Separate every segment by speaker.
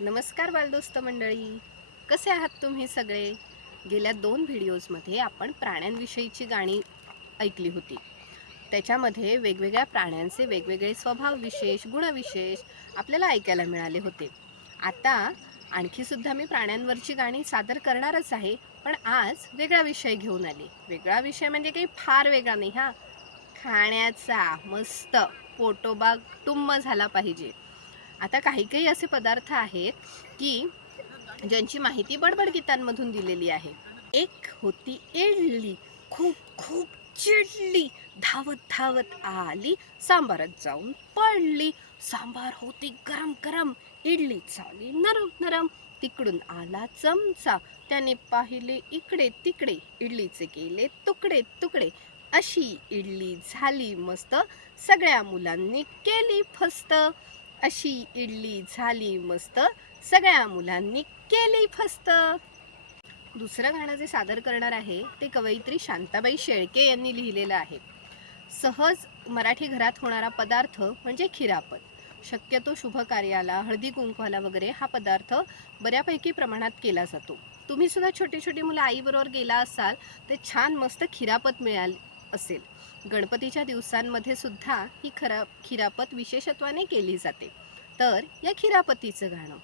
Speaker 1: नमस्कार बालदोस्त मंडळी. कसे आहात तुम्ही सगळे? गेल्या दोन व्हिडिओजमध्ये आपण प्राण्यांविषयीची गाणी ऐकली होती. त्याच्यामध्ये वेगवेगळ्या प्राण्यांचे वेगवेगळे स्वभाव विशेष गुणविशेष आपल्याला ऐकायला मिळाले होते. आता आणखी सुद्धा मी प्राण्यांवरची गाणी सादर करणारच आहे पण आज वेगळा विषय घेऊन आली. वेगळा विषय म्हणजे काही फार वेगळा नाही हा. खाण्याचा मस्त पोटोबाग टुंब झाला पाहिजे. आता काही काही असे पदार्थ आहेत की ज्यांची माहिती बडबड गीतांमधून दिलेली आहे. एक होती इडली. खूप खूप चिडली. धावत धावत आली. सांबारात जाऊन पडली. सांबार होती गरम गरम. इडली चाली नरम नरम. तिकडून आला चमचा. त्याने पाहिले इकडे तिकडे. इडलीचे केले तुकडे तुकडे. अशी इडली झाली मस्त. सगळ्या मुलांनी केली फस्त. अशी इडली झाली मस्त. सगळ्या मुलांनी केली फस्त. दुसरं गाणं जे सादर करणार आहे ते कवयित्री शांताबाई शेळके यांनी लिहिलेलं आहे. सहज मराठी घरात होणारा पदार्थ म्हणजे खिरापत शक्यतो शुभ कार्याला हळदी कुंकवाला वगैरे हा पदार्थ बऱ्यापैकी प्रमाणात केला जातो. तुम्ही सुद्धा छोटी छोटी मुलं आईबरोबर गेला असाल तर छान मस्त खिरापत मिळाली असेल. गणपतीच्या दिवसांमध्ये सुद्धा ही खरा खिरापत विशेषत्वाने केली जाते. तर या खिरापतीचं गाणं.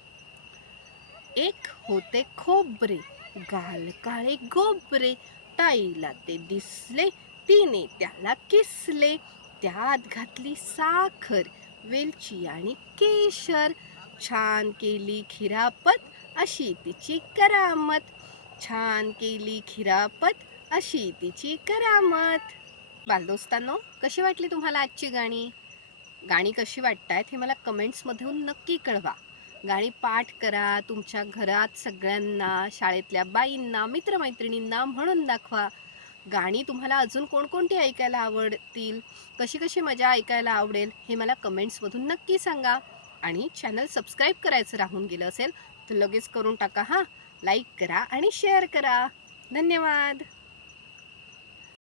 Speaker 1: एक होते खोबरे गाल काळे गोबरे ताईला ते दिसले तिने त्याला किसले. त्यात घातली साखर वेलची आणि केशर. छान केली खिरापत अशी तिची करामत. छान केली खिरापत अशी तिची करामत. बालदोस्तांनो कशी वाटली तुम्हाला आजची गाणी? गाणी कशी वाटतायत हे मला कमेंट्समधून नक्की कळवा. गाणी पाठ करा तुमच्या घरात सगळ्यांना शाळेतल्या बाईंना मित्रमैत्रिणींना म्हणून दाखवा. गाणी तुम्हाला अजून कोणकोणती ऐकायला आवडतील? कशी कशी मजा ऐकायला आवडेल हे मला कमेंट्समधून नक्की सांगा. आणि चॅनल सबस्क्राईब करायचं राहून गेलं असेल तर लगेच करून टाका हां. लाईक करा आणि शेअर करा. धन्यवाद.